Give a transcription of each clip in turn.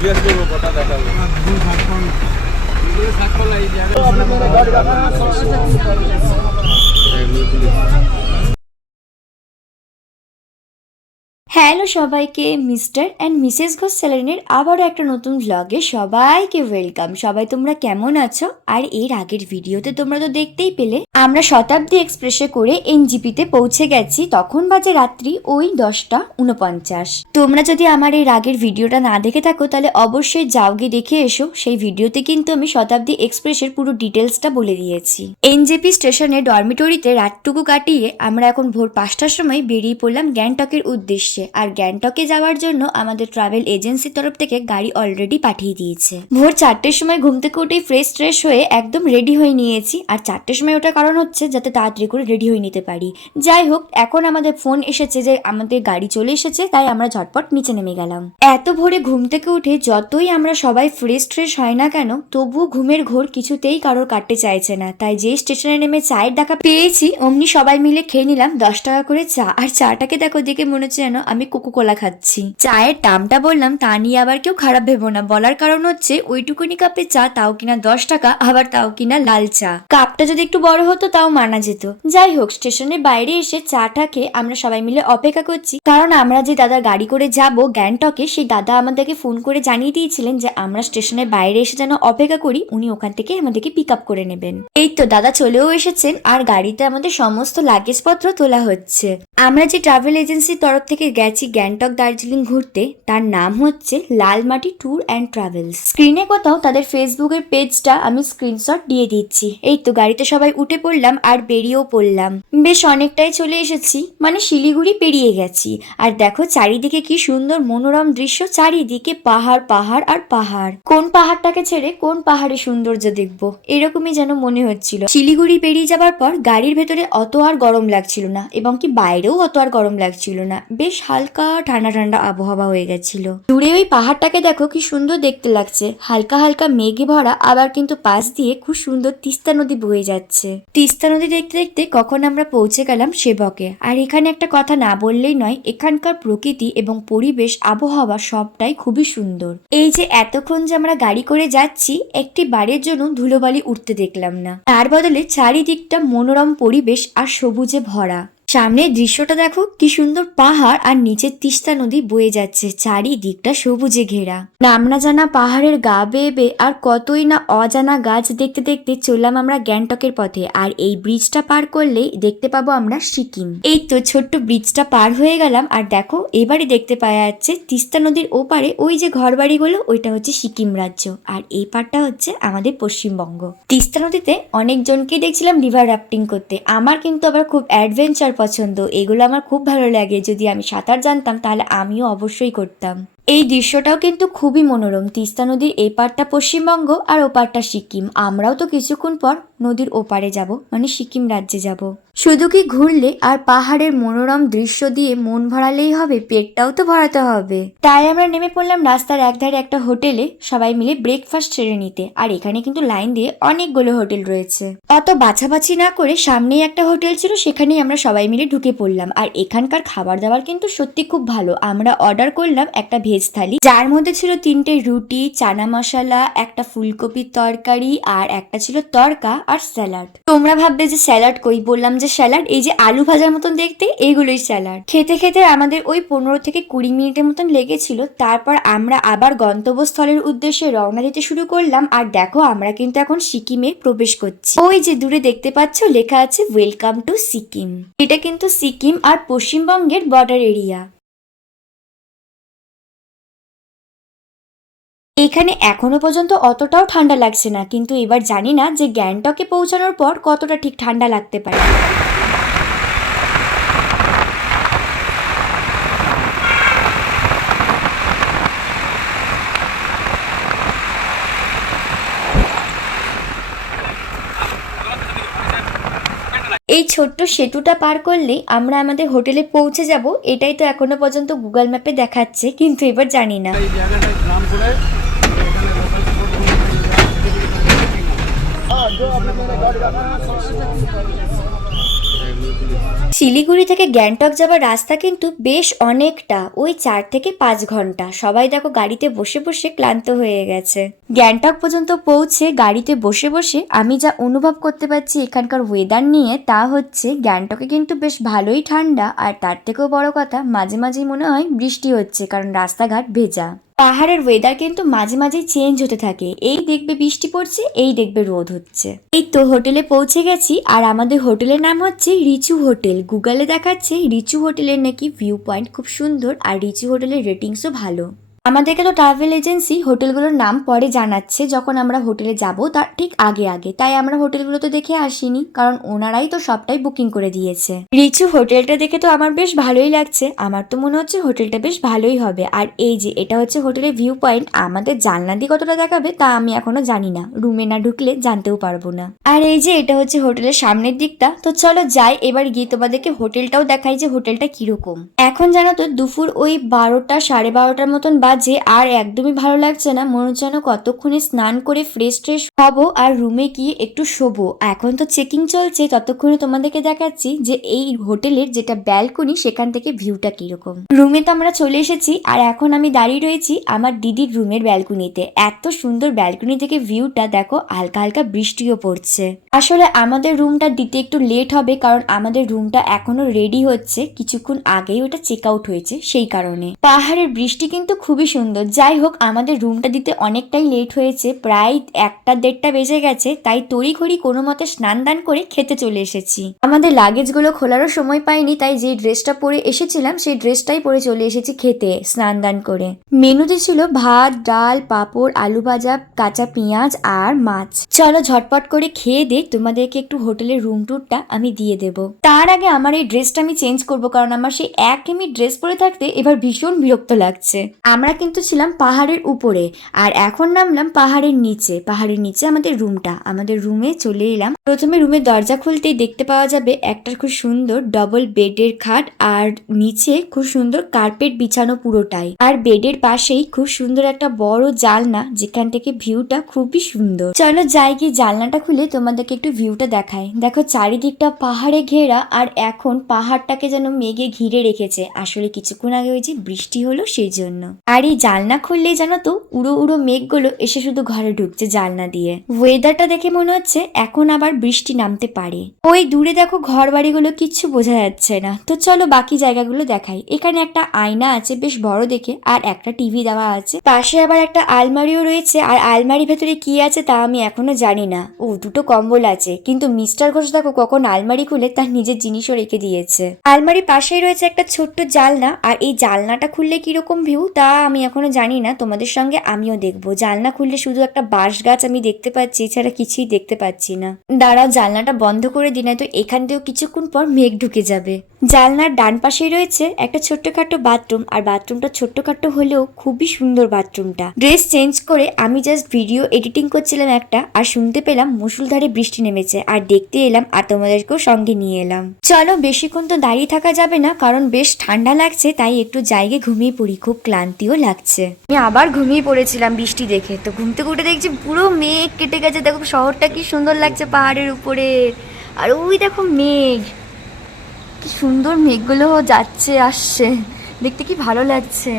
জিজ্ঞেস করব কটা দেখাবো। হ্যালো সবাইকে, মিস্টার অ্যান্ড মিসেস ঘোষ স্যালারিনের আবারও একটা নতুন ব্লগে সবাইকে ওয়েলকাম। সবাই তোমরা কেমন আছো? আর এর আগের ভিডিওতে তোমরা তো দেখতেই পেলে, আমরা শতাব্দী এক্সপ্রেসে করে এনজিপিতে পৌঁছে গেছি, তখন বাজে রাত্রি ওই দশটা উনপঞ্চাশ। তোমরা যদি আমার এই আগের ভিডিওটা না দেখে থাকো, তাহলে অবশ্যই যাও গিয়ে দেখে এসো। সেই ভিডিওতে কিন্তু আমি শতাব্দী এক্সপ্রেসের পুরো ডিটেলসটা বলে দিয়েছি। এনজেপি স্টেশনে ডরমিটরিতে রাতটুকু কাটিয়ে আমরা এখন ভোর পাঁচটার সময় বেরিয়ে পড়লাম গ্যাংটকের উদ্দেশ্যে। আর গ্যাংটকে যাওয়ার জন্য আমাদের ট্রাভেল এজেন্সির তরফ থেকে গাড়ি অলরেডি পাঠিয়ে দিয়েছে। ভোর চারটের সময় ঘুম থেকে উঠেই ফ্রেশ ট্রেশ হয়ে একদম রেডি হয়ে নিয়েছি। আর চারটের সময় ওটার কারণ হচ্ছে যাতে তাড়াতাড়ি করে রেডি হয়ে নিতে পারি। যাই হোক, এখন আমাদের ফোন এসেছে যে আমাদের গাড়ি চলে এসেছে, তাই আমরা ঝটপট নিচে নেমে গেলাম। এত ভোরে ঘুম থেকে উঠে যতই আমরা সবাই ফ্রেশ ট্রেশ হয় না কেন, তবুও ঘুমের ঘোর কিছুতেই কারোর কাটতে চাইছে না। তাই যে স্টেশনে নেমে চায়ের দেখা পেয়েছি, অমনি সবাই মিলে খেয়ে নিলাম দশ টাকা করে চা। আর চাটাকে দেখো, দেখে মনে হচ্ছে যেন আমি কোকো কোলা খাচ্ছি। চায়ের দামটা বললাম, তা নিয়ে আবার কেউ খারাপ ভেবো না। বলার কারণ হচ্ছে, ওইটুকুনি কাপে চা, তাও কিনা দশ টাকা, আবার তাও কিনা লাল চা। কাপটা যদি একটু বড় হতো, তাও মানা যেত। যাই হোক স্টেশনের বাইরে এসে চাটা খেয়ে আমরা সবাই মিলে অপেক্ষা করছি। কারণ আমরা যে দাদা গাড়ি করে যাব গ্যাংটকে, সেই দাদা আমাদেরকে ফোন করে জানিয়ে দিয়েছিলেন যে আমরা স্টেশনের বাইরে এসে যেন অপেক্ষা করি, উনি ওখান থেকে আমাদেরকে পিক আপ করে নেবেন। এই তো দাদা চলেও এসেছেন আর গাড়িতে আমাদের সমস্ত লাগেজপত্র তোলা হচ্ছে। আমরা যে ট্রাভেল এজেন্সির তরফ থেকে গেছি গ্যাংটক দার্জিলিং ঘুরতে, তার নাম হচ্ছে লালমাটি ট্যুর অ্যান্ড ট্রাভেলস। স্ক্রিনে কোথাও তাদের ফেসবুকের পেজটা আমি স্ক্রিনশট দিয়ে দিচ্ছি। এই তো গাড়িতে সবাই উঠে পড়লাম আর বেরিয়েও পড়লাম। বেশ অনেকটাই চলে এসেছি মানে শিলিগুড়ি পেরিয়ে গেছি। আর দেখো চারিদিকে কি সুন্দর মনোরম দৃশ্য, চারিদিকে পাহাড় পাহাড় আর পাহাড়। কোন পাহাড়টাকে ছেড়ে কোন পাহাড়ে সৌন্দর্য দেখব? এরকমই যেন মনে হচ্ছিল। শিলিগুড়ি পেরিয়ে যাবার পর গাড়ির ভেতরে অত আর গরম লাগছিল না, এবং কি বাইরেও অত আর গরম লাগছিল না। বেশ হালকা ঠান্ডা ঠান্ডা আবহাওয়া হয়ে গেছিল। দূরে ওই পাহাড়টাকে দেখো কি সুন্দর দেখতে লাগছে। হালকা হালকা মেঘে ভরা, আবার কিন্তু পাশ দিয়ে খুব সুন্দর তিস্তা নদী বয়ে যাচ্ছে। তিস্তা নদী দেখতে দেখতে কখন আমরা পৌঁছে গেলাম সেবকে। আর এখানে একটা কথা না বললেই নয়, এখানকার প্রকৃতি এবং পরিবেশ, আবহাওয়া সবটাই খুবই সুন্দর। এই যে এতক্ষণ যে আমরা গাড়ি করে যাচ্ছি, একটি বাড়ির জন্য ধুলোবালি উঠতে দেখলাম না। তার বদলে চারিদিকটা মনোরম পরিবেশ আর সবুজে ভরা। সামনের দৃশ্যটা দেখো, কি সুন্দর পাহাড় আর নিচে তিস্তা নদী বয়ে যাচ্ছে, চারিদিকটা সবুজে ঘেরা। নামনা জানা পাহাড়ের গা বেয়ে বেয়ে আর কতই না অজানা গাছ দেখতে দেখতে চললাম আমরা গ্যাংটকের পথে, আর এই ব্রিজটা পার করলেই দেখতে পাবো আমরা সিকিম। এই তো ছোট্ট ব্রিজটা পার হয়ে গেলাম, আর দেখো এবারে দেখতে পাওয়া যাচ্ছে তিস্তা নদীর ওপারে ওই যে ঘর বাড়িগুলো ওইটা হচ্ছে সিকিম রাজ্য, আর এই পারটা হচ্ছে আমাদের পশ্চিমবঙ্গ। তিস্তা নদীতে অনেকজনকেই দেখছিলাম রিভার রাফটিং করতে, আমার কিন্তু আবার খুব অ্যাডভেঞ্চার পছন্দ। এগুলো আমার খুব ভালো লাগে। যদি আমি সাঁতার জানতাম তাহলে আমিও অবশ্যই করতাম। এই দৃশ্যটাও কিন্তু খুবই মনোরম। তিস্তা নদীর এই পারটা পশ্চিমবঙ্গ আর ওপারটা সিকিম। আমরাও তো কিছুক্ষণ পর নদীর ওপারে যাব মানে সিকিম রাজ্যে যাব। শুধু কি ঘুরলে আর পাহাড়ের মনোরম দৃশ্য দিয়ে মন ভরালেই হবে? পেটটাও তো ভরাতে হবে। তাই আমরা নেমে পড়লাম রাস্তার একধারে একটা হোটেলে। সবাই মিলে ব্রেকফাস্ট সেরে নিতে। আর এখানে কিন্তু লাইন দিয়ে অনেকগুলো হোটেল রয়েছে। অত বাছাবাছি না করে সামনেই একটা হোটেল ছিল, সেখানেই আমরা সবাই মিলে ঢুকে পড়লাম। আর এখানকার খাবার দাবার কিন্তু সত্যি খুব ভালো। আমরা অর্ডার করলাম একটা ভেজ থালি। যার মধ্যে ছিল তিনটে রুটি, চানা মশলা, একটা ফুলকপির তরকারি আর একটা ছিল তরকা আর স্যালাড। তোমরা ভাববে যে স্যালাড কই? বললাম যে স্যালাড, এই যে আলু ভাজার মতন দেখতে এইগুলোই স্যালাড। খেতে খেতে আমাদের ওই পনেরো থেকে কুড়ি মিনিটের মতন লেগেছিল। তারপর আমরা আবার গন্তব্যস্থলের উদ্দেশ্যে রওনা দিতে শুরু করলাম। আর দেখো, আমরা কিন্তু এখন সিকিমে প্রবেশ করছি। ওই যে দূরে দেখতে পাচ্ছ, লেখা আছে ওয়েলকাম টু সিকিম এটা কিন্তু সিকিম আর পশ্চিমবঙ্গের বর্ডার এরিয়া এখানে এখনও পর্যন্ত অতটাও ঠান্ডা লাগছে না, কিন্তু এবার জানি না যে গ্যাংটকে পৌঁছানোর পর কতটা ঠিক ঠান্ডা লাগতে পারে। এই ছোট্ট সেতুটা পার করলেই আমরা আমাদের হোটেলে পৌঁছে যাব, এটাই তো এখনও পর্যন্ত গুগল ম্যাপে দেখাচ্ছে, কিন্তু এবার জানি না। এই করে এখানে লোকাল স্পোর্ট শিলিগুড়ি থেকে গ্যাংটক যাওয়ার রাস্তা কিন্তু বেশ অনেকটা, ওই চার থেকে পাঁচ ঘণ্টা। সবাই দেখো গাড়িতে বসে বসে ক্লান্ত হয়ে গেছে। গ্যাংটক পর্যন্ত পৌঁছে গাড়িতে বসে বসে আমি যা অনুভব করতে পারছি এখানকার ওয়েদার নিয়ে, তা হচ্ছে গ্যাংটকে কিন্তু বেশ ভালোই ঠান্ডা, আর তার থেকেও বড় কথা, মাঝে মাঝেই মনে হয় বৃষ্টি হচ্ছে, কারণ রাস্তাঘাট ভেজা। পাহাড়ের ওয়েদার কিন্তু মাঝে মাঝেই চেঞ্জ হতে থাকে। এই দেখবে বৃষ্টি পড়ছে, এই দেখবে রোদ হচ্ছে। এই তো হোটেলে পৌঁছে গেছি, আর আমাদের হোটেলের নাম হচ্ছে রিচু হোটেল। গুগলে দেখাচ্ছে রিচু হোটেলের নাকি ভিউ পয়েন্ট খুব সুন্দর, আর রিচু হোটেলের রেটিংসও ভালো। আমাদেরকে তো ট্রাভেল এজেন্সি হোটেলগুলোর নাম পরে জানাচ্ছে যখন আমরা হোটেলে যাব, তার ঠিক আগে আগে। তাই আমরা হোটেলগুলো তো দেখে আসিনি, কারণ ওনারাই তো সবটাই বুকিং করে দিয়েছে। রিচু, হোটেলটা দেখে তো আমার বেশ ভালোই লাগছে। আমার তো মনে হচ্ছে হোটেলটা বেশ ভালোই হবে। আর এই যে, এটা হচ্ছে হোটেলের ভিউ পয়েন্ট আমাদের জানলা দিয়ে কতটা দেখাবে, তা আমি এখনও জানি না। রুমে না ঢুকলে জানতেও পারব না। আর এই যে, এটা হচ্ছে হোটেলের সামনের দিকটা। তো চলো যাই, এবার গিয়ে তোমাদেরকে হোটেলটাও দেখাই যে হোটেলটা কীরকম। এখন জানো তো, দুপুর ওই বারোটা সাড়ে বারোটার মতন বাজে আর একদমই ভালো লাগছে না, মনে যেন কতক্ষণে স্নান করে ফ্রেশ ট্রেশ হব আর রুমে গিয়ে একটু শোবো। এখন তো চেকিং চলছে, ততক্ষণে তোমাদেরকে দেখাচ্ছি যে এই হোটেলের যেটা ব্যালকনি সেখান থেকে ভিউটা কীরকম। রুমে তো আমরা চলে এসেছি আর এখন আমি দাঁড়িয়ে রয়েছি আমার দিদির রুমের ব্যালকনিতে এত সুন্দর ব্যালকনি থেকে ভিউটা দেখো, হালকা হালকা বৃষ্টিও পড়ছে। আসলে আমাদের রুমটা দিতে একটু লেট হবে কারণ আমাদের রুমটা এখনও রেডি হচ্ছে, কিছুক্ষণ আগেই ওটা চেক আউট হয়েছে, সেই কারণে। পাহাড়ের বৃষ্টি কিন্তু খুবই সুন্দর। যাই হোক, আমাদের রুমটা দিতে অনেকটাই লেট হয়েছে, প্রায় একটা দেড়টা বেজে গেছে, তাই তড়িঘড়ি কোনো মতে স্নান দান করে খেতে চলে এসেছি। আমাদের লাগেজগুলো খোলারও সময় পাইনি, তাই যে ড্রেসটা পরে এসেছিলাম, সেই ড্রেসটাই পরে চলে এসেছি খেতে, স্নান দান করে। মেনুতে ছিল ভাত, ডাল, পাঁপড়, আলু ভাজা, কাঁচা পেঁয়াজ আর মাছ। চলো ঝটপট করে খেয়ে দে তোমাদেরকে একটু হোটেলের রুম ট্যুরটা আমি দিয়ে দেব। তার আগে আমার এই ড্রেসটা আমি চেঞ্জ করব, কারণ আমার সেই একঘেয়েমি ড্রেস পরে থাকতে এবার ভীষণ বিরক্ত লাগছে। আমরা কিন্তু ছিলাম পাহাড়ের উপরে, আর এখন নামলাম পাহাড়ের নিচে। পাহাড়ের নিচে আমাদের রুমটা। আমাদের রুমে চলে এলাম। প্রথমে রুমের দরজা খুলতেই দেখতে পাওয়া যাবে একটা খুব সুন্দর ডবল বেডের খাট, আর নিচে খুব সুন্দর কার্পেট বিছানো পুরোটাই। আর বেডের পাশেই খুব সুন্দর একটা বড় জালনা, যেখান থেকে ভিউটা খুবই সুন্দর। চলো যাই গিয়ে জালনাটা খুলে তোমাদেরকে একটু ভিউটা দেখাই। দেখো চারিদিকটা পাহাড়ে ঘেরা, আর এখন পাহাড়টাকে যেন মেঘে ঘিরে রেখেছে। আসলে কিছুক্ষণ আগে ওই যে বৃষ্টি হলো সেই জন্য আর এই জালনা খুললেই জানো তো উড়ো উড়ো মেঘগুলো এসে শুধু ঘরে ঢুকছে জালনা দিয়ে। ওয়েদারটা দেখে মনে হচ্ছে এখন আবার বৃষ্টি নামতে পারে। ওই দূরে দেখো ঘর বাড়িগুলো কিচ্ছু বোঝা যাচ্ছে না। তো চলো বাকি জায়গাগুলো দেখাই। এখানে একটা আয়না আছে, বেশ বড় দেখে, আর একটা টিভি দেওয়া আছে। পাশে আবার একটা আলমারিও রয়েছে, আর আলমারির ভেতরে কি আছে তা আমি এখনও জানি না। ও, দুটো কম্বল আছে, কিন্তু মিস্টার ঘোষ দেখো কখন আলমারি খুলে তার নিজের জিনিসও রেখে দিয়েছে। আলমারির পাশেই রয়েছে একটা ছোট্ট জালনা, আর এই জালনাটা খুললে কীরকম ভিউ তা আমি এখনও জানি না, তোমাদের সঙ্গে আমিও দেখব। জালনা খুললে শুধু একটা বাঁশ গাছ আমি দেখতে পাচ্ছি, এছাড়া কিছুই দেখতে পাচ্ছি না। দাঁড়াও জালনাটা বন্ধ করে দিই না তো এখান থেকেও কিছুক্ষণ পর মেঘ ঢুকে যাবে। জালনার ডান পাশেই রয়েছে একটা ছোট্টখাট্ট বাথরুম, আর বাথরুমটা ছোট্টখাট্ট হলেও খুবই সুন্দর বাথরুমটা। ড্রেস চেঞ্জ করে আমি জাস্ট ভিডিও এডিটিং করছিলাম একটা, আর শুনতে পেলাম মুসুলধারে বৃষ্টি নেমেছে, আর দেখতে এলাম আর তোমাদেরকেও সঙ্গে নিয়ে এলাম। চলো, বেশিক্ষণ তো দাঁড়িয়ে থাকা যাবে না, কারণ বেশ ঠান্ডা লাগছে, তাই একটু জায়গায় ঘুমিয়ে পড়ি, খুব ক্লান্তিও লাগছে। আমি আবার ঘুমিয়ে পড়েছিলাম বৃষ্টি দেখে। তো ঘুম থেকে উঠে দেখছি পুরো মেঘ কেটে গেছে। দেখো শহরটা কি সুন্দর লাগছে পাহাড়ের উপরে। আর ওই দেখো মেঘ। কি সুন্দর মেঘগুলো যাচ্ছে, আসছে। দেখতে কি ভালো লাগছে।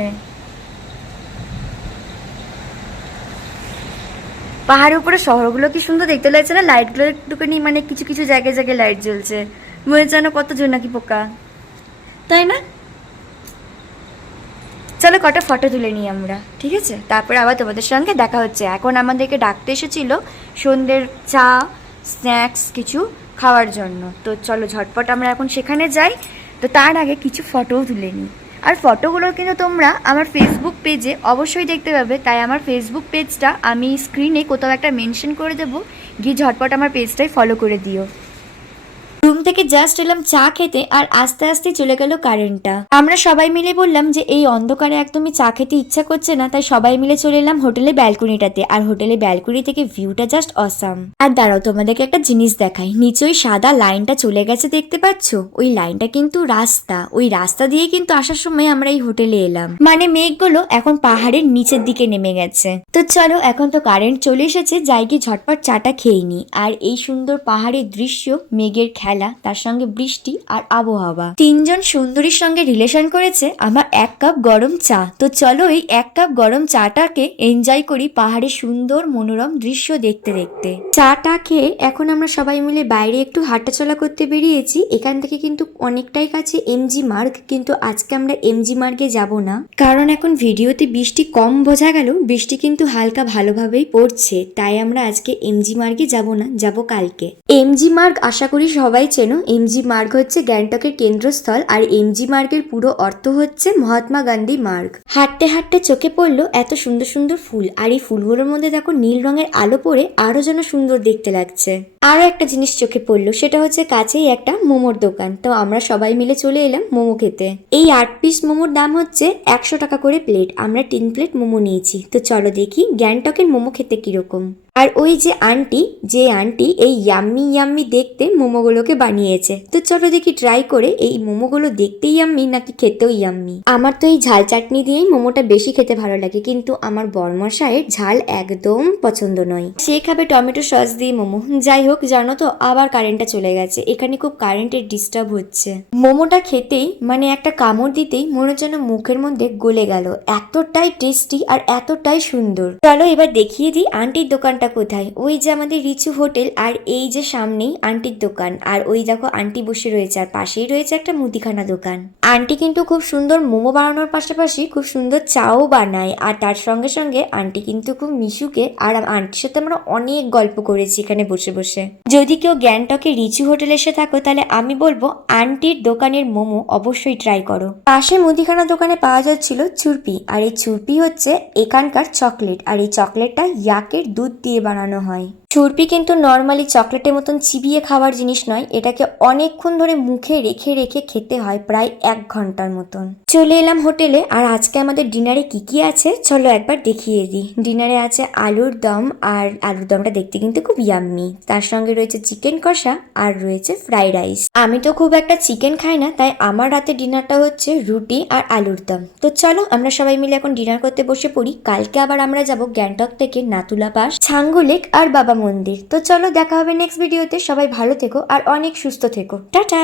পাহাড়ের উপরে শহরগুলো কি সুন্দর দেখতে লাগছে না? লাইটগুলো একটুখানি মানে কিছু কিছু জায়গায় জায়গায় লাইট জ্বলছে। মনে হচ্ছে যেন কত জোনাকি পোকা। তাই না? চলো কটা ফটো তুলে নিই আমরা, ঠিক আছে? তারপরে আবার তোমাদের সঙ্গে দেখা হচ্ছে। এখন আমাদেরকে ডাকতে এসেছিল সন্ধ্যের চা, স্ন্যাক্স কিছু খাওয়ার জন্য। তো চলো ঝটপট আমরা এখন সেখানে যাই। তো তার আগে কিছু ফটোও তুলে নিই। আর ফটোগুলো কিন্তু তোমরা আমার ফেসবুক পেজে অবশ্যই দেখতে পাবে। তাই আমার ফেসবুক পেজটা আমি স্ক্রিনে কোথাও একটা মেনশন করে দেবো। গিয়ে ঝটপট আমার পেজটাই ফলো করে দিও। রুম থেকে জাস্ট এলাম চা খেতে আর আস্তে আস্তে চলে গেল কারেন্টটা। আমরা সবাই মিলে বললাম যে এই অন্ধকারে একদমই চা খেতে ইচ্ছা করছে না, তাই সবাই মিলে চলে এলাম হোটেলে ব্যালকনিটাতে। আর হোটেলে ব্যালকনি থেকে ভিউটা জাস্ট অসাম। আর দাঁড়াও, তোমাদেরকে একটা জিনিস দেখাই। নিচে ওই সাদা লাইনটা চলে গেছে, দেখতে পাচ্ছ? ওই লাইনটা কিন্তু রাস্তা। ওই রাস্তা দিয়ে কিন্তু আসার সময় আমরা এই হোটেলে এলাম। মানে মেঘগুলো এখন পাহাড়ের নিচের দিকে নেমে গেছে। তো চলো, এখন তো কারেন্ট চলে এসেছে, যাই গিয়ে ঝটপট চাটা খেয়ে নি। আর এই সুন্দর পাহাড়ের দৃশ্য, মেঘের খেলা তার সঙ্গে বৃষ্টি আর আবহাওয়া। তিনজন সুন্দরীর সঙ্গে রিলেশন করেছে আমার এক কাপ গরম চা। তো চলো এই এক কাপ গরম চাটাকে এনজয় করি পাহাড়ের সুন্দর মনোরম দৃশ্য দেখতে দেখতে। চাটা খেয়ে এখন আমরা সবাই মিলে বাইরে একটু হাঁটাচলা করতে বেরিয়েছি। এখান থেকে কিন্তু অনেকটাই কাছে এমজি মার্গ কিন্তু আজকে আমরা এমজি মার্গে যাব না। কারণ এখন ভিডিওতে বৃষ্টি কম বোঝা গেল বৃষ্টি কিন্তু হালকা ভালোভাবেই পড়ছে। তাই আমরা আজকে এমজি মার্গে যাব না যাব কালকে। এমজি মার্গ আশা করি সবাই চেনো এমজি মার্গ হচ্ছে গ্যাংটকের কেন্দ্রস্থল আর এমজি মার্গের পুরো অর্থ হচ্ছে মহাত্মা গান্ধী মার্গ। হাঁটতে হাঁটতে চোখে পড়ল এত সুন্দর সুন্দর ফুল আর এই ফুলগুলোর মধ্যে দেখো নীল রঙের আলো পড়ে আরও যেন সুন্দর দেখতে লাগছে। আরও একটা জিনিস চোখে পড়ল, সেটা হচ্ছে কাছেই একটা মোমোর দোকান। তো আমরা সবাই মিলে চলে এলাম মোমো খেতে। এই আট পিস মোমোর দাম হচ্ছে একশো টাকা করে প্লেট। আমরা তিন প্লেট মোমো নিয়েছি। তো চলো দেখি গ্যাংটকের মোমো খেতে কীরকম। আর ওই যে আন্টি যে আন্টি এই ইয়াম্মি ইয়াম্মি দেখতে মোমোগুলোকে বানিয়েছে। তো চলো দেখি ট্রাই করে এই মোমোগুলো দেখতে ইয়াম্মি নাকি খেতেও ইয়াম্মি আমার তো এই ঝাল চাটনি দিয়েই মোমোটা বেশি খেতে ভালো লাগে, কিন্তু আমার বরমশায়ের ঝাল একদম পছন্দ নয়। সে খাবে টমেটো সস দিয়ে মোমো। যাই হোক, জানো তো, আবার কারেন্টটা চলে গেছে। এখানে খুব কারেন্টের ডিস্টার্ব হচ্ছে। মোমোটা খেতেই মানে একটা কামড় দিতেই মনে যেন মুখের মধ্যে গলে গেল। এতটাই টেস্টি আর এতটাই সুন্দর। চলো এবার দেখিয়ে দিই আন্টির দোকানটা কোথায়? ওই যে আমাদের রিচু হোটেল আর এই যে সামনেই আন্টির দোকান। আর ওই দেখো আন্টি বসে রয়েছে, আর পাশেই রয়েছে একটা মুদিখানা দোকান। আন্টি কিন্তু খুব সুন্দর মোমো বানানোর পাশাপাশি খুব সুন্দর চাও বানায়। আর তার সঙ্গে সঙ্গে আন্টি কিন্তু খুব মিশুকে আর আন্টির সাথে আমরা অনেক গল্প করেছি এখানে বসে বসে। যদি কেউ গ্যাংটকে রিচু হোটেলে এসে থাকো, তাহলে আমি বলব আন্টির দোকানের মোমো অবশ্যই ট্রাই করো। পাশে মুদিখানা দোকানে পাওয়া যাচ্ছিল চুরপি। আর এই চুরপি হচ্ছে এখানকার চকলেট। আর এই চকলেটটা ইয়াকের দুধ দিয়ে বানানো হয়। চুরপি কিন্তু নর্মালি চকলেটের মতন চিবিয়ে খাওয়ার জিনিস নয়, এটাকে অনেকক্ষণ ধরে মুখে রেখে রেখে খেতে হয় প্রায় এক ঘণ্টার মতন। চলে এলাম হোটেলে, আর আজকে আমাদের ডিনারে কি কি আছে, চলো একবার দেখিয়ে দিই। ডিনারে আছে আলুর দম, আর আলুর দমটা দেখতে কিন্তু খুব ইয়াম্মি তার সঙ্গে রয়েছে চিকেন কষা, আর রয়েছে ফ্রাইড রাইস আমি তো খুব একটা চিকেন খাই না, তাই আমার রাতে ডিনারটা হচ্ছে রুটি আর আলুর দম। তো চলো, আমরা সবাই মিলে এখন ডিনার করতে বসে পড়ি। কালকে আবার আমরা যাব গ্যাংটক থেকে নাতুলা পাস, ছাঙ্গু লেক আর বাবা মন্দির। তো চলো দেখা হবে নেক্সট ভিডিওতে সবাই ভালো থেকো আর অনেক সুস্থ থেকো। টাটা!